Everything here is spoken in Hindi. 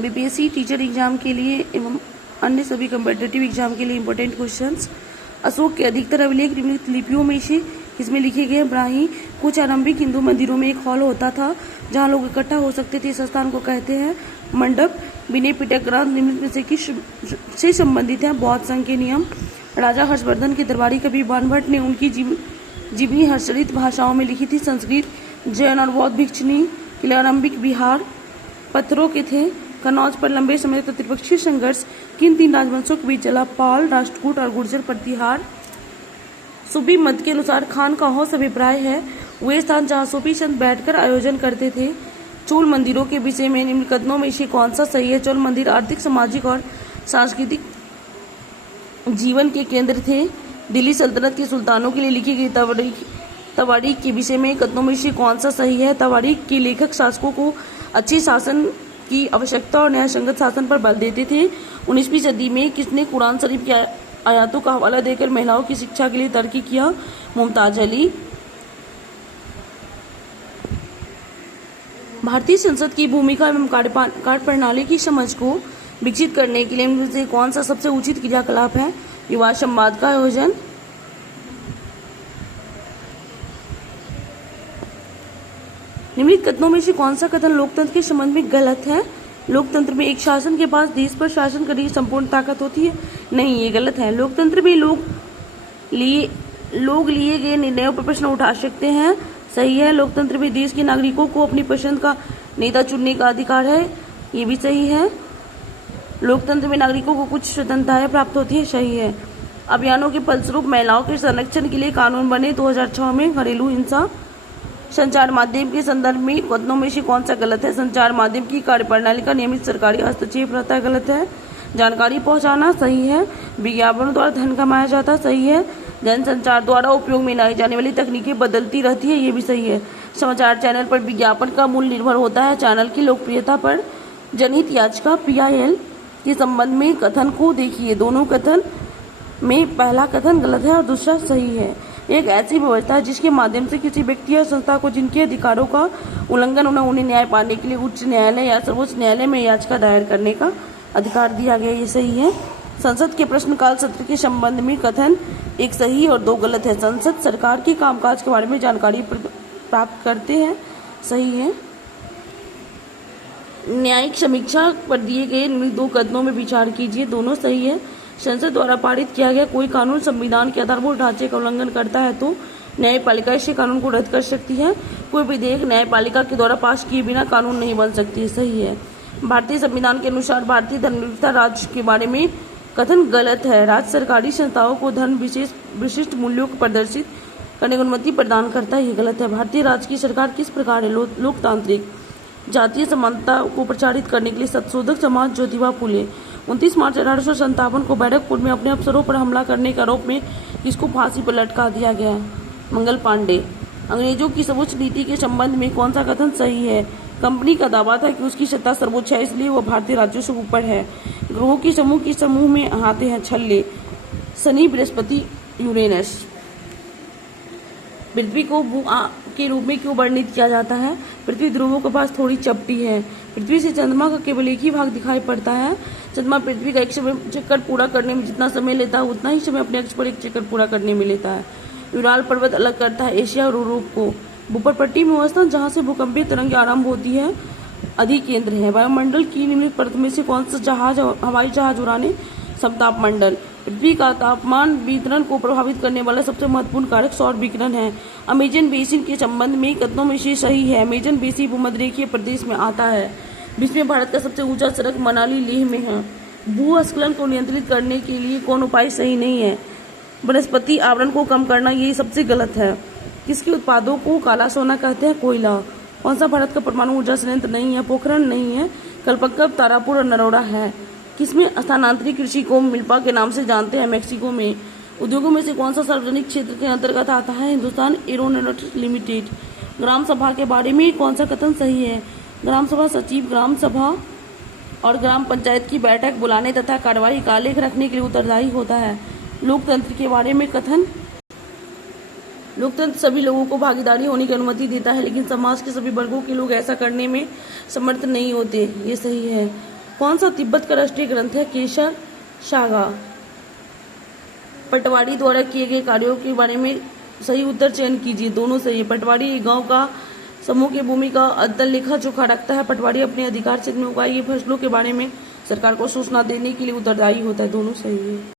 बीपीएससी टीचर एग्जाम के लिए एवं अन्य सभी कम्पिटिटिव एग्जाम के लिए इंपॉर्टेंट क्वेश्चंस। अशोक के अधिकतर अभिलेख निम्नलिखित लिपियों में से किसमें लिखे गए? ब्राह्मी। कुछ आरंभिक हिंदू मंदिरों में एक हॉल होता था जहां लोग इकट्ठा हो सकते थे, इस स्थान को कहते हैं मंडप। विनय पिटक ग्रंथ निम्नलिखित में से किस से संबंधित है? बौद्ध संघ के नियम। राजा हर्षवर्धन के दरबारी कवि बाणभट्ट ने उनकी जीवनी हर्षरित भाषाओं में लिखी थी। संस्कृत, जैन और बौद्ध भिक्षुणी के लिए आरंभिक विहार पत्थरों के थे। कन्नौज पर लंबे समय तक त्रिपक्षीय संघर्ष किन तीन राजवंशों के बीच चला? पाल, राष्ट्रकूट और गुर्जर प्रतिहार। सूफी मत के अनुसार खान का हौस अभिप्राय है वे स्थान जहाँ सूफी संत बैठकर आयोजन करते थे। चोल मंदिरों के विषय में निम्न कथनों में से कौन सा सही है? चोल मंदिर आर्थिक, सामाजिक और सांस्कृतिक जीवन के केंद्र थे। दिल्ली सल्तनत के सुल्तानों के लिए लिखी गई तवारीख के विषय में कथनों में से कौन सा सही है? तवारीख के लेखक शासकों को अच्छे शासन की आवश्यकता और न्यायसंगत शासन पर बल देते थे। 19वीं सदी में किसने कुरान शरीफ के आयातों का हवाला देकर महिलाओं की शिक्षा के लिए तरक्की किया? मुमताज अली। भारतीय संसद की भूमिका एवं कार्यप्रणाली की समझ को विकसित करने के लिए इनमें से कौन सा सबसे उचित क्रियाकलाप है? युवा संवाद का आयोजन। निम्नलिखित कथनों में से कौन सा कथन लोकतंत्र के संबंध में गलत है? लोकतंत्र में एक शासन के पास देश पर शासन करने की संपूर्ण ताकत होती है। नहीं, ये गलत है। लोकतंत्र में लोग लिए गए निर्णयों पर प्रश्न उठा सकते हैं। सही है। लोकतंत्र में देश के नागरिकों को अपनी पसंद का नेता चुनने का अधिकार है। ये भी सही है। लोकतंत्र में नागरिकों को कुछ स्वतंत्रताएं प्राप्त होती है। सही है। अभियानों के फलस्वरूप महिलाओं के संरक्षण के लिए कानून बने। 2006 में घरेलू हिंसा। संचार माध्यम के संदर्भ में कथनों में से कौन सा गलत है? संचार माध्यम की कार्यप्रणाली का नियमित सरकारी हस्तक्षेप रहता है। गलत है। जानकारी पहुंचाना। सही है। विज्ञापनों द्वारा धन कमाया जाता। सही है। जनसंचार द्वारा उपयोग में लाई जाने वाली तकनीकें बदलती रहती है। ये भी सही है। समाचार चैनल पर विज्ञापन का मूल्य निर्भर होता है चैनल की लोकप्रियता पर। जनहित याचिका PIL के संबंध में कथन को देखिए। दोनों कथन में पहला कथन गलत है और दूसरा सही है। एक ऐसी व्यवस्था है जिसके माध्यम से किसी व्यक्ति या संस्था को जिनके अधिकारों का उल्लंघन उन्हें न्याय पाने के लिए उच्च न्यायालय या सर्वोच्च न्यायालय में याचिका दायर करने का अधिकार दिया गया। ये सही है। संसद के प्रश्नकाल सत्र के संबंध में कथन एक सही और दो गलत है। संसद सरकार के कामकाज के बारे में जानकारी प्राप्त करते हैं। सही है। न्यायिक समीक्षा पर दिए गए दो कथनों में विचार कीजिए। दोनों सही है। संसद द्वारा पारित किया गया कोई कानून संविधान के आधारभूत ढांचे का उल्लंघन करता है तो न्यायपालिका इसे कानून को रद्द कर सकती है। कोई विधेयक न्यायपालिका के द्वारा पास किए बिना कानून नहीं बन सकती है। सही है। भारतीय संविधान के अनुसार भारतीय धर्मनिरपेक्षता राज्य के बारे में कथन गलत है। राज्य सरकारी संस्थाओं को धर्म विशिष्ट मूल्यों को प्रदर्शित करने की अनुमति प्रदान करता है। ये गलत है। भारतीय राज्य की सरकार किस प्रकार है? लोकतांत्रिक। जातीय समानता को प्रचारित करने के लिए सत्शोधक समाज ज्योतिबा फुले। 29 मार्च 1857 को बैरकपुर में अपने अफसरों पर हमला करने के आरोप में किसको फांसी पर लटका दिया गया? मंगल पांडे। अंग्रेजों की सर्वोच्च नीति के संबंध में कौन सा कथन सही है? कंपनी का दावा था कि उसकी सत्ता सर्वोच्च है इसलिए वह भारतीय राज्यों से ऊपर है। ग्रहों के समूह में आते हैं छल्ले। शनि, बृहस्पति, यूरेनस। पृथ्वी को भू के रूप में क्यों वर्णित किया जाता है? पृथ्वी ध्रुवों के पास थोड़ी चपटी है। पृथ्वी से चंद्रमा का केवल एक ही भाग दिखाई पड़ता है। चंद्रमा पृथ्वी का एक समय चक्कर पूरा करने में जितना समय लेता है उतना ही समय अपने अक्ष पर एक चक्कर पूरा करने में लेता है। यूराल पर्वत अलग करता है एशिया और यूरोप को। भूपटपट्टी में वह स्थान जहाँ से भूकंपीय तरंगें आरंभ होती है अधिकेंद्र है। वायुमंडल की निम्नलिखित परत में से कौन सा हवाई जहाज उड़ाने? समताप मंडल। पृथ्वी का तापमान वितरण को प्रभावित करने वाला सबसे महत्वपूर्ण कारक सौर विकिरण है। अमेजन बेसिन के संबंध में कथनों में से सही है। अमेजन बेसिन भूमध्यरेखीय प्रदेश में आता है। विश्व में भारत का सबसे ऊंचा सड़क मनाली लेह में है। भूस्खलन को नियंत्रित करने के लिए कौन उपाय सही नहीं है? वनस्पति आवरण को कम करना। ये सबसे गलत है। किसके उत्पादों को काला सोना कहते हैं? कोयला। कौन सा भारत का परमाणु ऊर्जा संयंत्र नहीं है? पोखरण नहीं है। कल्पक्कब, तारापुर और नरोड़ा है। किसमें स्थानांतरित कृषि को मिल्पा के नाम से जानते हैं? मैक्सिको में। उद्योगों में से कौन सा सार्वजनिक क्षेत्र के अंतर्गत आता है? Hindustan aeronautics limited. ग्राम सभा के बारे में कौन सा कथन सही है? ग्राम सभा सचिव ग्राम सभा और ग्राम पंचायत की बैठक बुलाने तथा कार्यवाही का आलेख रखने के लिए उत्तरदायी होता है। लोकतंत्र के बारे में कथन। लोकतंत्र सभी लोगों को भागीदारी होने की अनुमति देता है लेकिन समाज के सभी वर्गों के लोग ऐसा करने में समर्थ नहीं होते। ये सही है। कौन सा तिब्बत का राष्ट्रीय ग्रंथ है? केसर सागा। पटवारी द्वारा किए गए कार्यों के बारे में सही उत्तर चयन कीजिए। दोनों सही है। पटवारी एक गांव का समूह की भूमि का अद्यतन लेखा जोखा रखता है। पटवारी अपने अधिकार क्षेत्र में उगाई गई फसलों के बारे में सरकार को सूचना देने के लिए उत्तरदायी होता है। दोनों सही है।